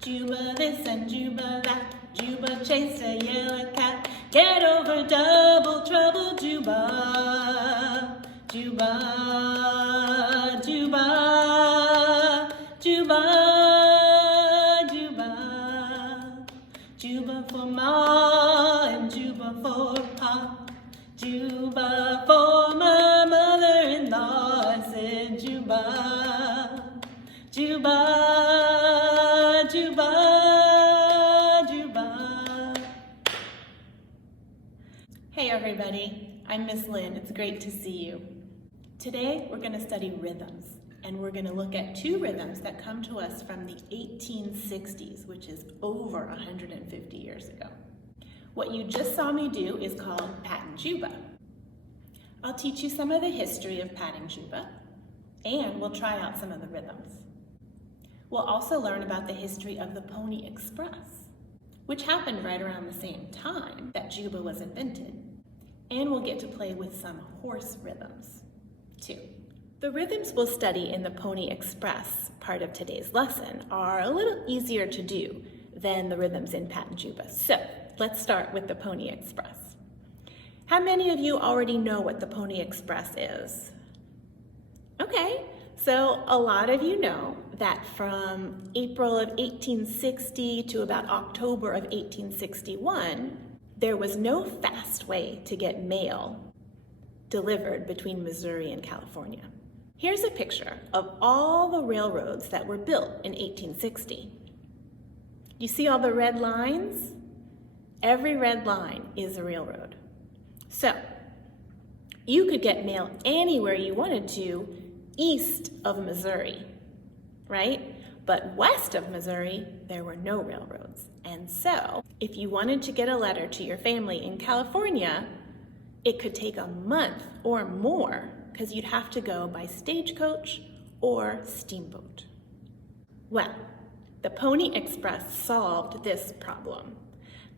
Juba this and Juba that, Juba chased a yellow cat. Get over double trouble, Juba, Juba, Juba, Juba, Juba. Juba for Ma and Juba for Pa, Juba for my mother-in-law. I said Juba, Juba, Juba, Juba. Hey everybody, I'm Miss Lynne. It's great to see you. Today we're going to study rhythms, and we're going to look at two rhythms that come to us from the 1860s, which is over 150 years ago. What you just saw me do is called Pattin Juba. I'll teach you some of the history of Pattin Juba, and we'll try out some of the rhythms. We'll also learn about the history of the Pony Express, which happened right around the same time that Juba was invented, and we'll get to play with some horse rhythms, too. The rhythms we'll study in the Pony Express part of today's lesson are a little easier to do than the rhythms in Pattin Juba. So let's start with the Pony Express. How many of you already know what the Pony Express is? Okay, so a lot of you know that from April of 1860 to about October of 1861, there was no fast way to get mail delivered between Missouri and California. Here's a picture of all the railroads that were built in 1860. You see all the red lines? Every red line is a railroad. So, you could get mail anywhere you wanted to east of Missouri, right? But west of Missouri, there were no railroads. And so, if you wanted to get a letter to your family in California, it could take a month or more because you'd have to go by stagecoach or steamboat. Well, the Pony Express solved this problem.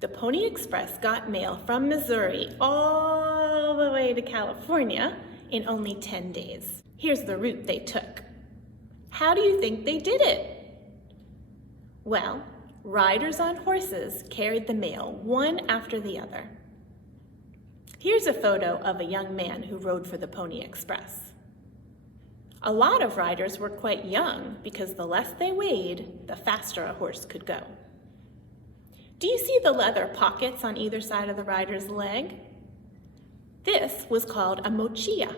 The Pony Express got mail from Missouri all the way to California in only 10 days. Here's the route they took. How do you think they did it? Well, riders on horses carried the mail one after the other. Here's a photo of a young man who rode for the Pony Express. A lot of riders were quite young because the less they weighed, the faster a horse could go. Do you see the leather pockets on either side of the rider's leg? This was called a mochila,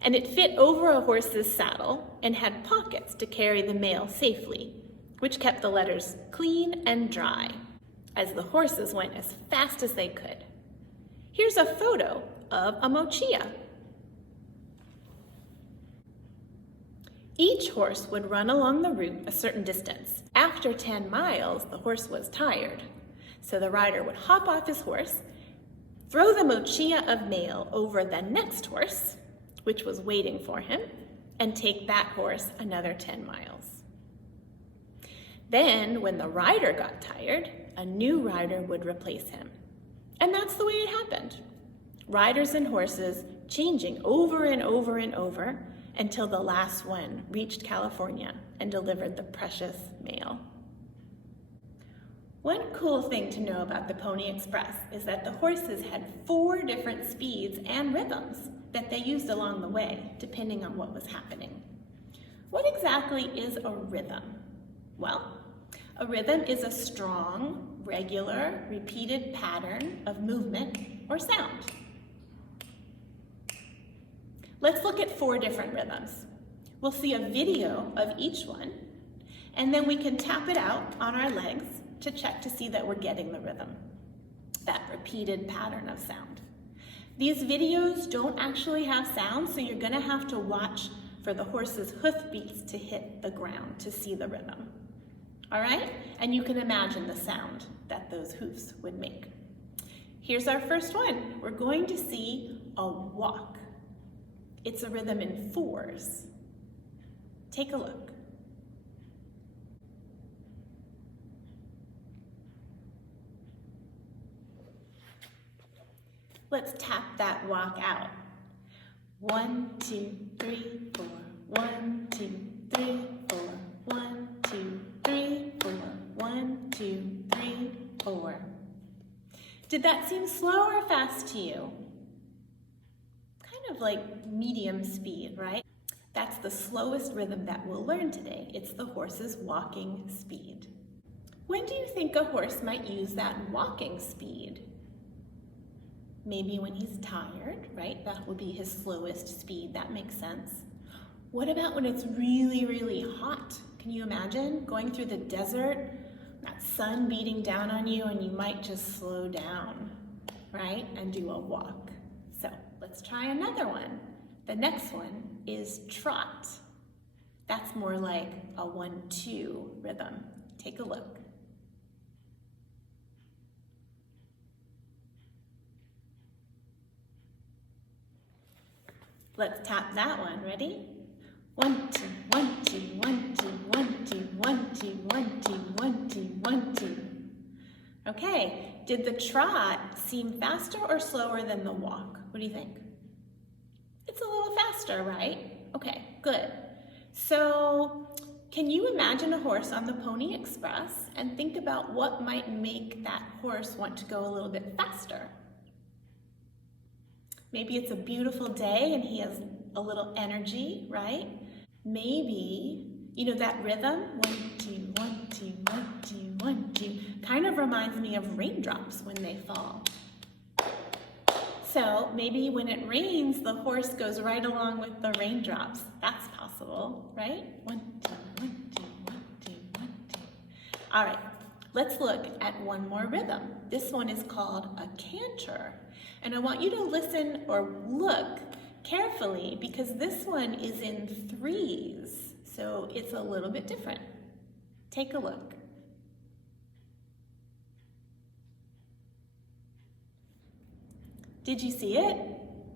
and it fit over a horse's saddle and had pockets to carry the mail safely, which kept the letters clean and dry as the horses went as fast as they could. Here's a photo of a mochila. Each horse would run along the route a certain distance. After 10 miles, the horse was tired. So the rider would hop off his horse, throw the mochila of mail over the next horse, which was waiting for him, and take that horse another 10 miles. Then, when the rider got tired, a new rider would replace him. And that's the way it happened. Riders and horses changing over and over and over until the last one reached California and delivered the precious mail. One cool thing to know about the Pony Express is that the horses had 4 different speeds and rhythms that they used along the way, depending on what was happening. What exactly is a rhythm? Well, a rhythm is a strong, regular, repeated pattern of movement or sound. Let's look at 4 different rhythms. We'll see a video of each one, and then we can tap it out on our legs to check to see that we're getting the rhythm, that repeated pattern of sound. These videos don't actually have sound, so you're gonna have to watch for the horse's hoof beats to hit the ground to see the rhythm. All right? And you can imagine the sound that those hoofs would make. Here's our first one. We're going to see a walk. It's a rhythm in 4s. Take a look. Let's tap that walk out. 1, 2, 3, 4. 1, 2, 3, 4. 1, 2, 3, 4. 1, 2, 3, 4. Did that seem slow or fast to you? Kind of like medium speed, right? That's the slowest rhythm that we'll learn today. It's the horse's walking speed. When do you think a horse might use that walking speed? Maybe when he's tired, right? That would be his slowest speed. That makes sense. What about when it's really, really hot? Can you imagine going through the desert, that sun beating down on you, and you might just slow down, right? And do a walk. So let's try another one. The next one is trot. That's more like a 1-2 rhythm. Take a look. Let's tap that one. Ready? 1, 2, 1, 2, 1, 2, 1, 2, 1, 2, 1, 2, 1, 2, 1, 2. Okay, did the trot seem faster or slower than the walk? What do you think? It's a little faster, right? Okay, good. So, can you imagine a horse on the Pony Express and think about what might make that horse want to go a little bit faster? Maybe it's a beautiful day and he has a little energy, right? Maybe, you know, that rhythm, 1, 2, 1, 2, 1, 2, 1, 2, kind of reminds me of raindrops when they fall. So maybe when it rains, the horse goes right along with the raindrops. That's possible, right? 1, 2, 1, 2, 1, 2, 1, 2. All right, let's look at one more rhythm. This one is called a canter. And I want you to listen or look carefully because this one is in 3s, so it's a little bit different. Take a look. Did you see it?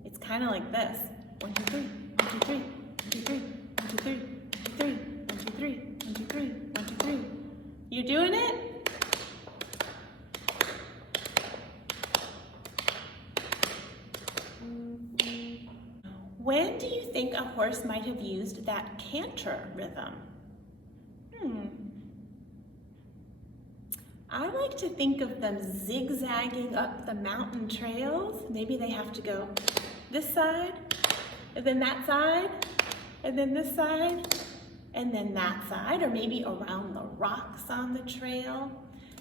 It's kind of like this. 1, 2, 3, 1, 2, 3, 1, 2, 3, 1, 2, 3, 1, 2, 3, 1, 2, 3, 1, 2, 3, 1, 2, 3. You doing it? When do you think a horse might have used that canter rhythm? I like to think of them zigzagging up the mountain trails. Maybe they have to go this side, and then that side, and then this side, and then that side, or maybe around the rocks on the trail.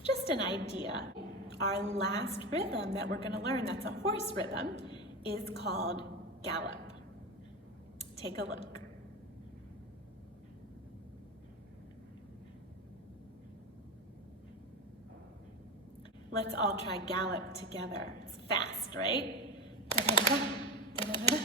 Just an idea. Our last rhythm that we're going to learn, that's a horse rhythm, is called gallop. Take a look. Let's all try gallop together. It's fast, right? Da-da-da-da, da-da-da-da.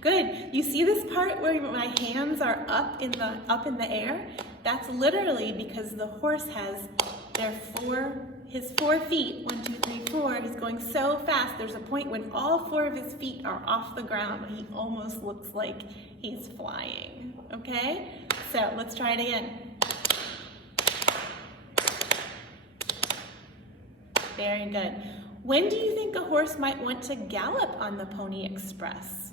Good. You see this part where my hands are up in the air? That's literally because the horse has his 4 feet, 1, 2, 3, 4, he's going so fast, there's a point when all 4 of his feet are off the ground. He almost looks like he's flying, okay? So let's try it again. Very good. When do you think a horse might want to gallop on the Pony Express?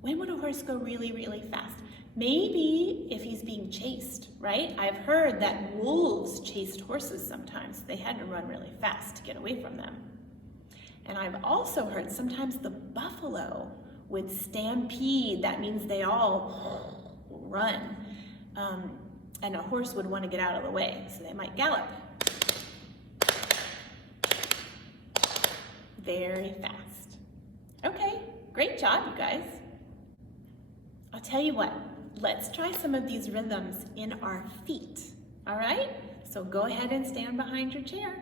When would a horse go really, really fast? Maybe if he's being chased, right? I've heard that wolves chased horses sometimes. They had to run really fast to get away from them. And I've also heard sometimes the buffalo would stampede. That means they all run. And a horse would want to get out of the way, so they might gallop. Very fast. Okay, great job, you guys. I'll tell you what. Let's try some of these rhythms in our feet, all right? So go ahead and stand behind your chair.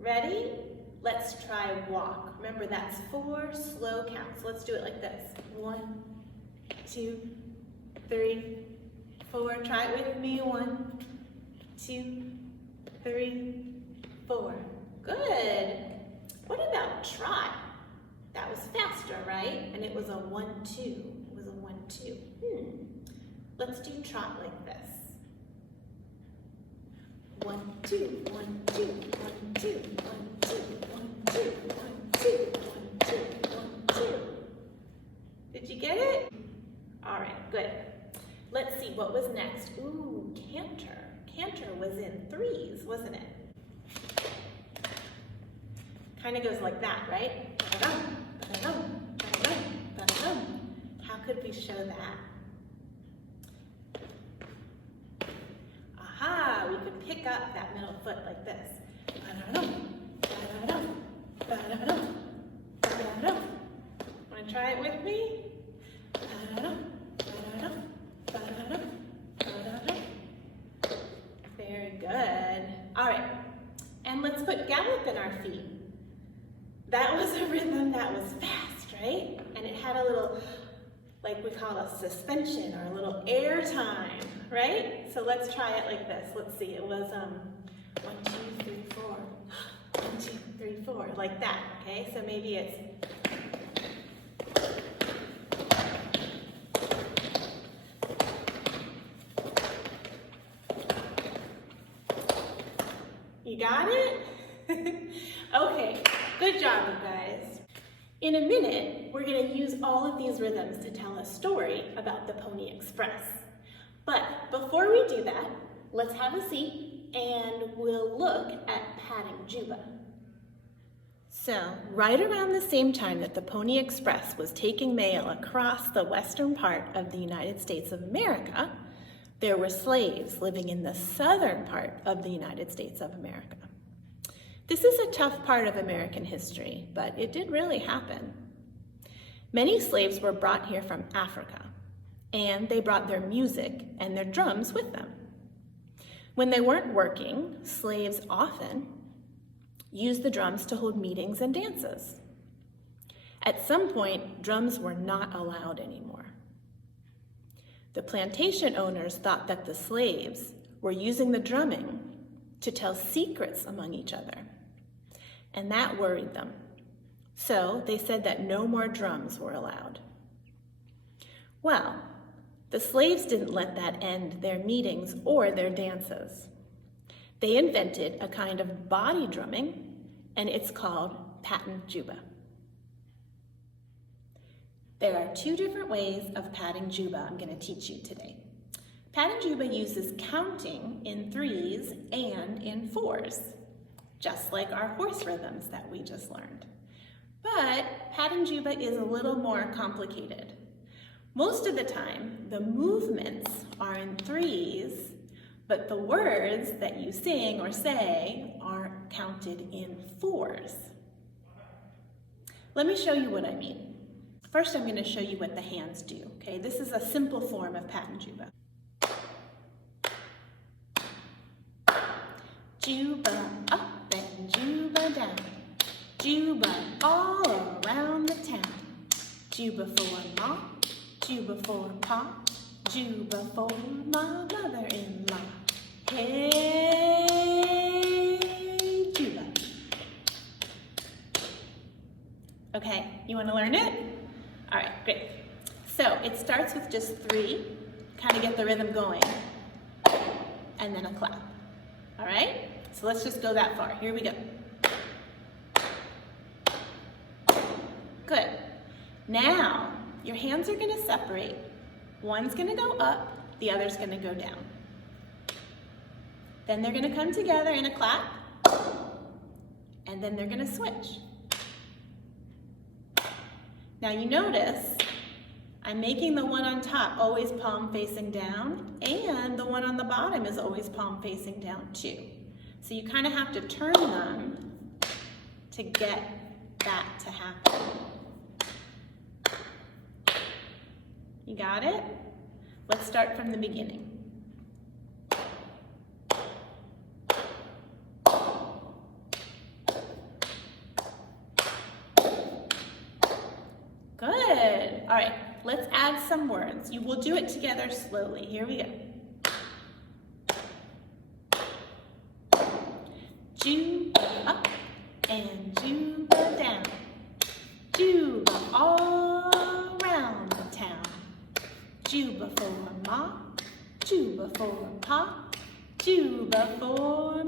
Ready? Let's try walk. Remember, that's 4 slow counts. Let's do it like this. 1, 2, 3, 4. Try it with me. 1, 2, 3, 4. Good. What about trot? That was faster, right? And it was a 1, 2. It was a 1, 2. Let's do trot like this. 1, 2, 1, 2, 1, 2, 1, 2, 1, 2, 1, 2, 1, 2, 1, 2. Did you get it? All right, good. Let's see, what was next? Ooh, canter. Canter was in 3s, wasn't it? Kind of goes like that, right? Ba-da-dum, ba-da-dum, ba-da-dum, ba-da-dum. How could we show that? Aha, we could pick up that middle foot like this. Ba-da-dum, ba-da-dum, ba-da-dum, ba-da-dum. Want to try it with me? Ba-da-dum, ba-da-dum, ba-da-dum, ba-da-dum. Very good. All right, and let's put gallop in our feet. That was a rhythm that was fast, right? And it had a little, like we call a suspension or a little air time, right? So let's try it like this. Let's see, it was 1, 2, 3, 4, 1, 2, 3, 4, like that, okay? So maybe it's you got it? Okay, good job, you guys. In a minute, we're going to use all of these rhythms to tell a story about the Pony Express. But before we do that, let's have a seat and we'll look at Pattin Juba. So, right around the same time that the Pony Express was taking mail across the western part of the United States of America, there were slaves living in the southern part of the United States of America. This is a tough part of American history, but it did really happen. Many slaves were brought here from Africa, and they brought their music and their drums with them. When they weren't working, slaves often used the drums to hold meetings and dances. At some point, drums were not allowed anymore. The plantation owners thought that the slaves were using the drumming to tell secrets among each other, and that worried them. So they said that no more drums were allowed. Well, the slaves didn't let that end their meetings or their dances. They invented a kind of body drumming, and it's called Pattin Juba. There are 2 different ways of Pattin Juba I'm going to teach you today. Pattin Juba uses counting in 3s and in 4s, just like our horse rhythms that we just learned. But Pattin Juba is a little more complicated. Most of the time, the movements are in 3s, but the words that you sing or say are counted in 4s. Let me show you what I mean. First, I'm going to show you what the hands do, okay? This is a simple form of Pattin Juba. Juba up and Juba down, Juba all around the town. Juba for Ma, Juba for Pa, Juba for my mother-in-law. Hey, Juba. Okay, you want to learn it? All right, great. So it starts with just 3, kind of get the rhythm going, and then a clap. All right? So let's just go that far. Here we go. Good. Now, your hands are going to separate. One's going to go up, the other's going to go down. Then they're going to come together in a clap, and then they're going to switch. Now you notice I'm making the one on top always palm facing down, and the one on the bottom is always palm facing down too. So you kind of have to turn them to get that to happen. You got it? Let's start from the beginning. Good. All right, let's add some words. You will do it together slowly. Here we go. Juba up and Juba down. Juba all around the town. Juba for Ma, Juba for Pa, Juba for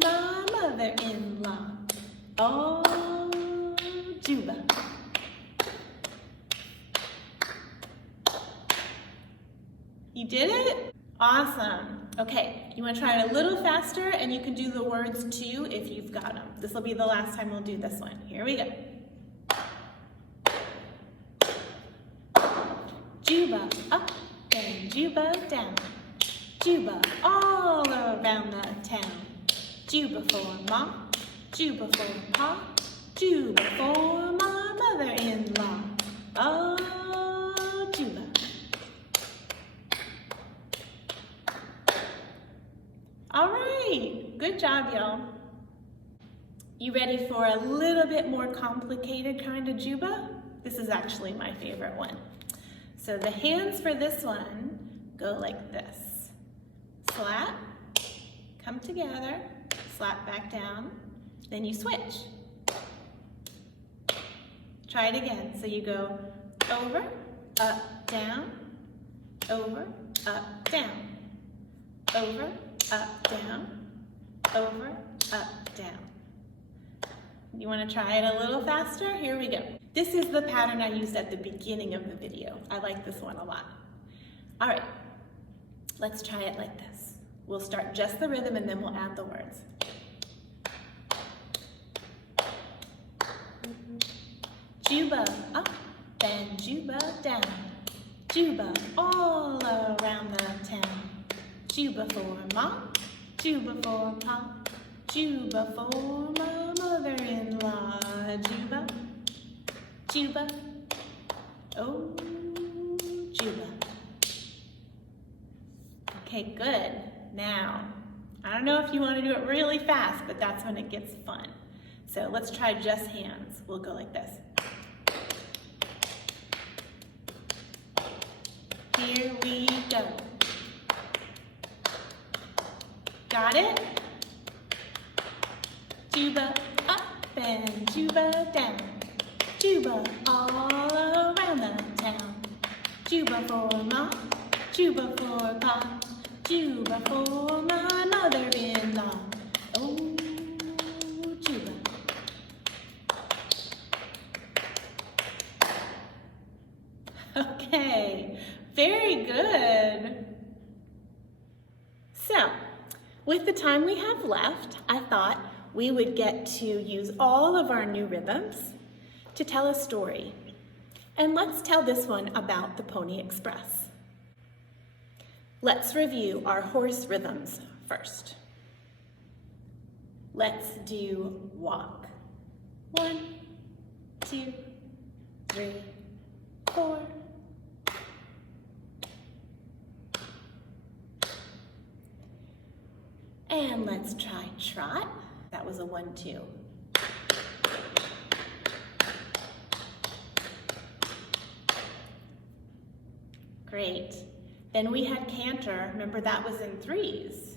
Oh, Juba. You did it? Awesome. Okay, you want to try it a little faster, and you can do the words too if you've got them. This will be the last time we'll do this one. Here we go. Juba up and Juba down. Juba all around the town. Juba for Mom, Juba for Pa, Juba for my mother-in-law. Oh, Juba. All right, good job, y'all. You ready for a little bit more complicated kind of Juba? This is actually my favorite one. So the hands for this one go like this. Slap, come together, slap back down, then you switch. Try it again. So you go over, up, down, over, up, down, over, up, down, over, up, down. You want to try it a little faster? Here we go. This is the pattern I used at the beginning of the video. I like this one a lot. All right, let's try it like this. We'll start just the rhythm and then we'll add the words. Juba up and Juba down. Juba all around the town. Juba for Mom, Juba for Pa, Juba for my mother-in-law. Juba, Juba, oh, Juba. Okay, good. Now, I don't know if you want to do it really fast, but that's when it gets fun. So let's try just hands. We'll go like this. Here we go. Got it? Juba up and Juba down. Juba all around the town. Juba for Mom, Juba for Pa, Juba for my mother-in-law. Oh, Juba. Okay, very good. So, with the time we have left, I thought we would get to use all of our new rhythms to tell a story. And let's tell this one about the Pony Express. Let's review our horse rhythms first. Let's do walk. 1, 2, 3, 4. And let's try trot. That was a 1, 2. Great. Then we had canter. Remember, that was in 3s.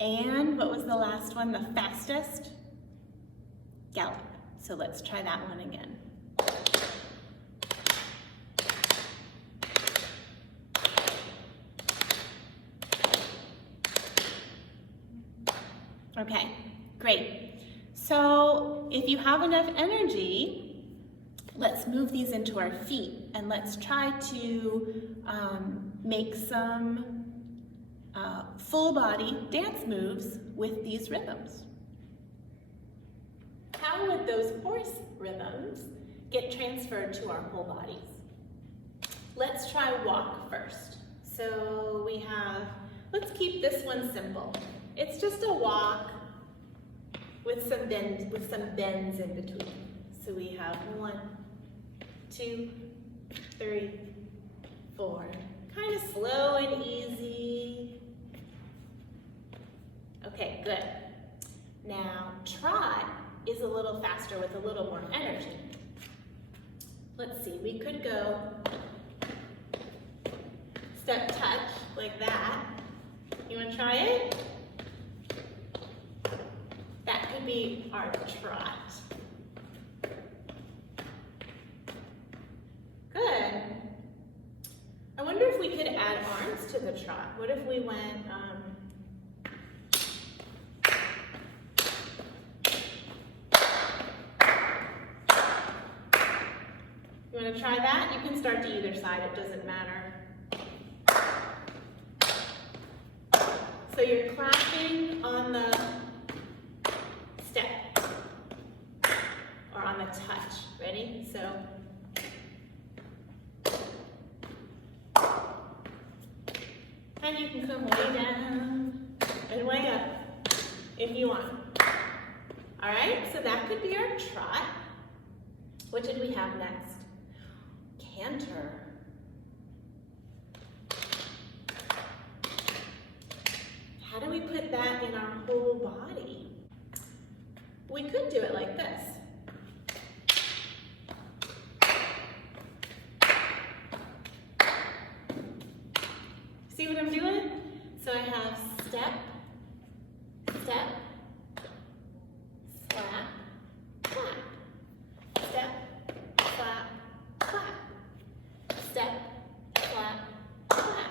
And what was the last one, the fastest? Gallop. So let's try that one again. Okay, great. So if you have enough energy, let's move these into our feet and let's try to make some full body dance moves with these rhythms. How would those horse rhythms get transferred to our whole bodies? Let's try walk first. So we have, let's keep this one simple. It's just a walk with some bends in between. So we have 1, 2, 3, 4. Kind of slow and easy. Okay, good. Now trot is a little faster with a little more energy. Let's see, we could go step touch like that. You want to try it? That could be our trot. Good. I wonder if we could add arms to the trot? What if we went, you want to try that? You can start to either side, it doesn't matter. So you're clapping on the step, or on the touch. Ready? So, and you can come way down and way up if you want. All right, so that could be our trot. What did we have next? Canter. How do we put that in our whole body? We could do it like this. See what I'm doing? So I have step, step, slap, clap. Step, slap, clap. Step, slap, clap.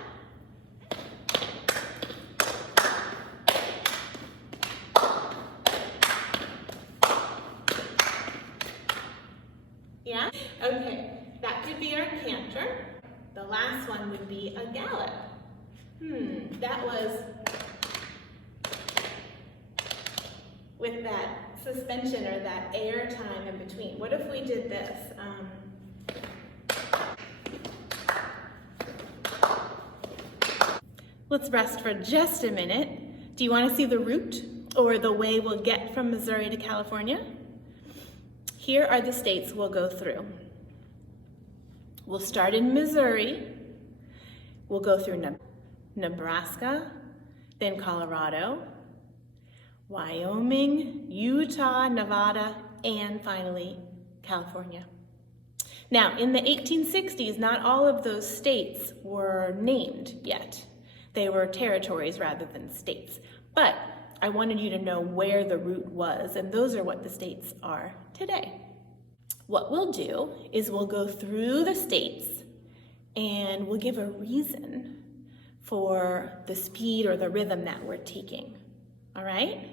Yeah? Okay, that could be our canter. The last one would be a gallop. That was with that suspension or that air time in between. What if we did this? Let's rest for just a minute. Do you want to see the route or the way we'll get from Missouri to California? Here are the states we'll go through. We'll start in Missouri. We'll go through Nebraska, then Colorado, Wyoming, Utah, Nevada, and finally, California. Now, in the 1860s, not all of those states were named yet. They were territories rather than states. But I wanted you to know where the route was, and those are what the states are today. What we'll do is we'll go through the states and we'll give a reason for the speed or the rhythm that we're taking. All right?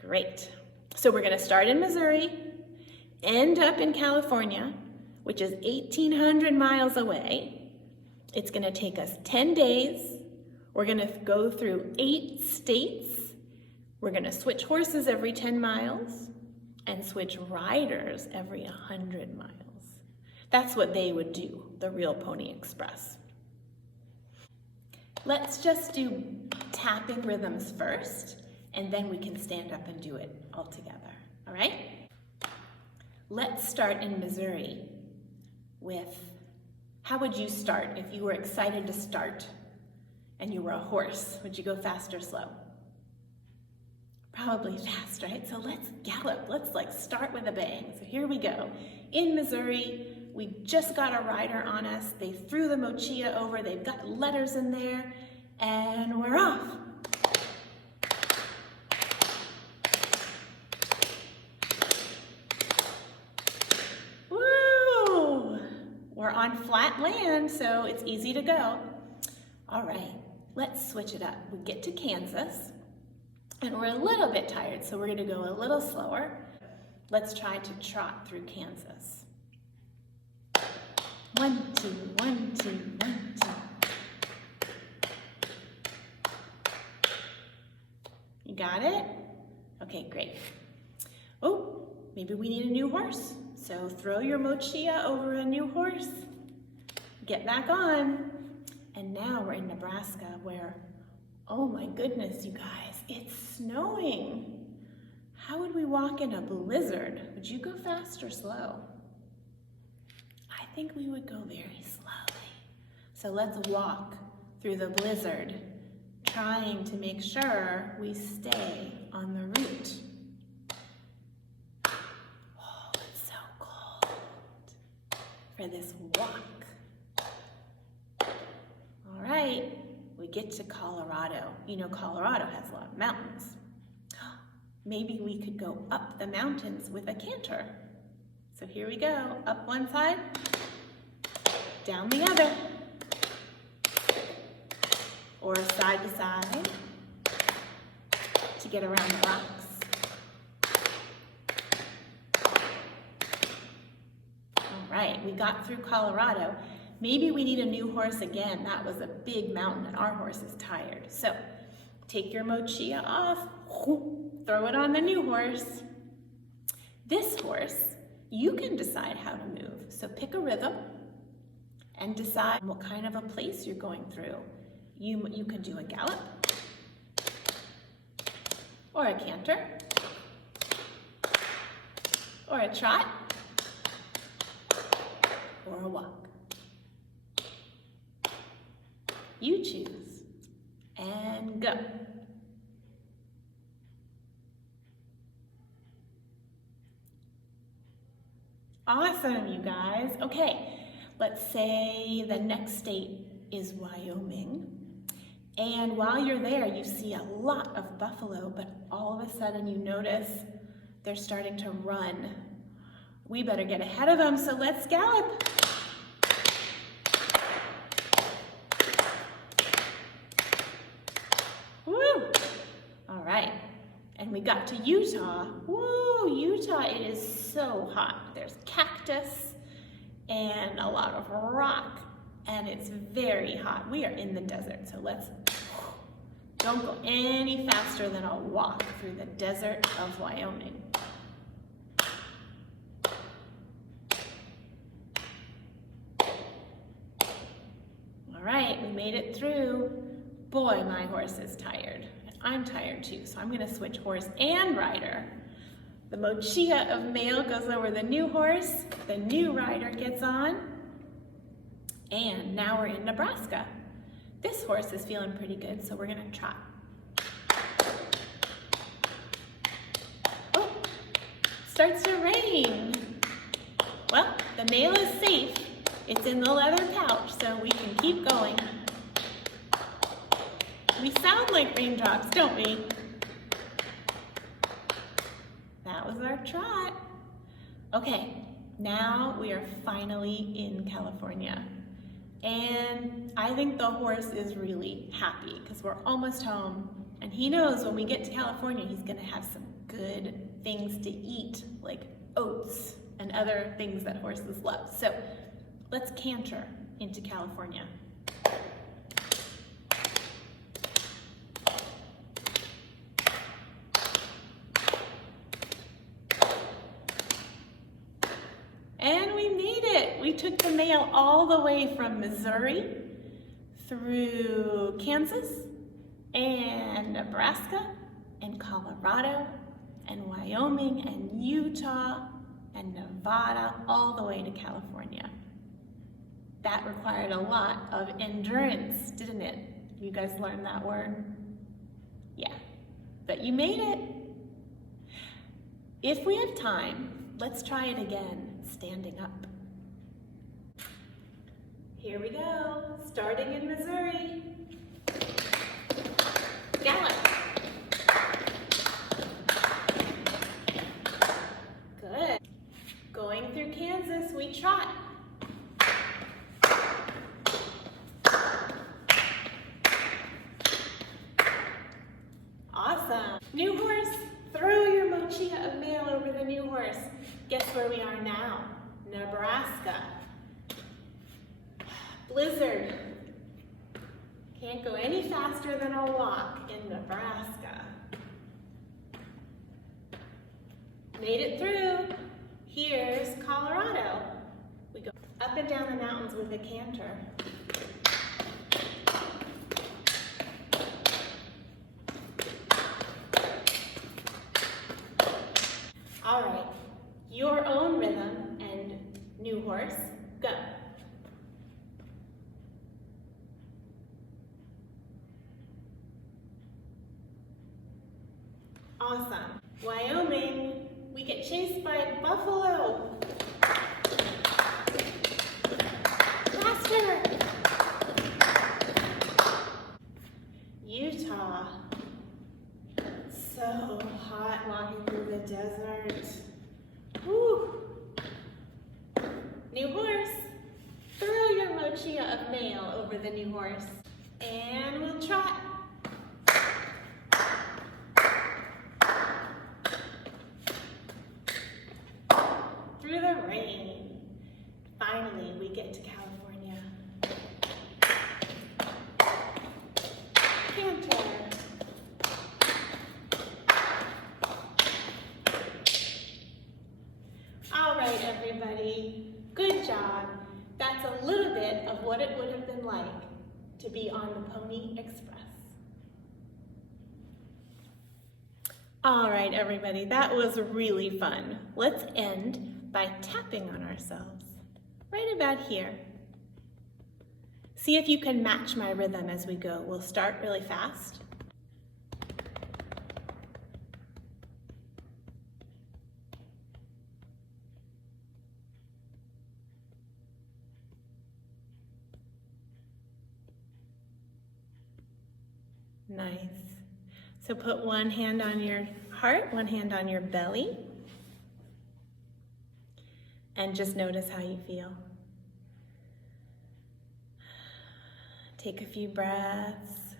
Great. So we're going to start in Missouri, end up in California, which is 1,800 miles away. It's going to take us 10 days. We're going to go through 8 states. We're going to switch horses every 10 miles and switch riders every 100 miles. That's what they would do, the real Pony Express. Let's just do tapping rhythms first, and then we can stand up and do it all together, all right? Let's start in Missouri with, how would you start if you were excited to start and you were a horse? Would you go fast or slow? Probably fast, right? So let's gallop. Let's start with a bang. So here we go. In Missouri, we just got a rider on us. They threw the mochila over. They've got letters in there, and we're off. Woo! We're on flat land, so it's easy to go. All right, let's switch it up. We get to Kansas, and we're a little bit tired, so we're going to go a little slower. Let's try to trot through Kansas. 1, 2, 1, 2, 1, 2. You got it? Okay, great. Oh, maybe we need a new horse. So throw your mochila over a new horse. Get back on. And now we're in Nebraska where, oh my goodness, you guys, it's snowing. How would we walk in a blizzard? Would you go fast or slow? I think we would go very slowly. So let's walk through the blizzard, trying to make sure we stay on the route. Oh, it's so cold for this walk. All right, we get to Colorado. You know, Colorado has a lot of mountains. Maybe we could go up the mountains with a canter. So here we go, up one side, down the other. or side to side to get around the rocks. All right, we got through Colorado. Maybe we need a new horse again. That was a big mountain and our horse is tired. So take your mochila off, throw it on the new horse. This horse, you can decide how to move. So pick a rhythm and decide what kind of a place you're going through. You can do a gallop, or a canter, or a trot, or a walk. You choose, and go. Awesome, you guys. Okay, let's say the next state is Wyoming. And while you're there, you see a lot of buffalo, but all of a sudden you notice they're starting to run. We better get ahead of them, so let's gallop. Woo! All right, and we got to Utah. Woo, Utah, it is so hot. There's cactus and a lot of rock, and it's very hot. We are in the desert, so don't go any faster than a walk through the desert of Wyoming. All right, we made it through. Boy, my horse is tired. I'm tired too, so I'm gonna switch horse and rider. The mochila of mail goes over the new horse, the new rider gets on, and now we're in Nebraska. This horse is feeling pretty good, so we're gonna trot. Oh, starts to rain. Well, the mail is safe. It's in the leather pouch, so we can keep going. We sound like raindrops, don't we? That was our trot. Okay, now we are finally in California. And I think the horse is really happy because we're almost home. And he knows when we get to California, he's gonna have some good things to eat, like oats and other things that horses love. So let's canter into California. And we made it. We took the mail all the way from Missouri through Kansas and Nebraska and Colorado and Wyoming and Utah and Nevada all the way to California. That required a lot of endurance, didn't it? You guys learned that word? Yeah, but you made it. If we have time, let's try it again. Standing up. Here we go, starting in Missouri. Gallop. Good. Going through Kansas, we trot. Awesome. New horse, throw your mochila of mail over the new horse. Guess where we are now? Nebraska. Blizzard. Can't go any faster than a walk in Nebraska. Made it through. Here's Colorado. We go up and down the mountains with a canter. All right. Your own rhythm and new horse, go. Awesome. Wyoming, we get chased by a buffalo. Faster. Utah, so hot walking through the desert. Woo. New horse, throw your mochila of mail over the new horse. And we'll trot. Through the rain. Finally, we get to California. Canter. All right, everybody. Good job. That's a little bit of what it would have been like to be on the Pony Express. All right, everybody, that was really fun. Let's end by tapping on ourselves, right about here. See if you can match my rhythm as we go. We'll start really fast. Nice. So put one hand on your heart, one hand on your belly, and just notice how you feel. Take a few breaths.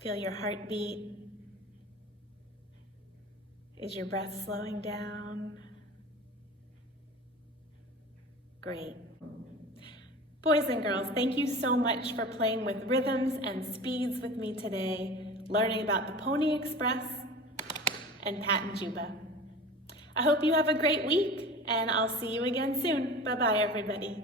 Feel your heartbeat. Is your breath slowing down? Great. Boys and girls, thank you so much for playing with rhythms and speeds with me today, learning about the Pony Express and Pattin Juba. I hope you have a great week, and I'll see you again soon. Bye-bye, everybody.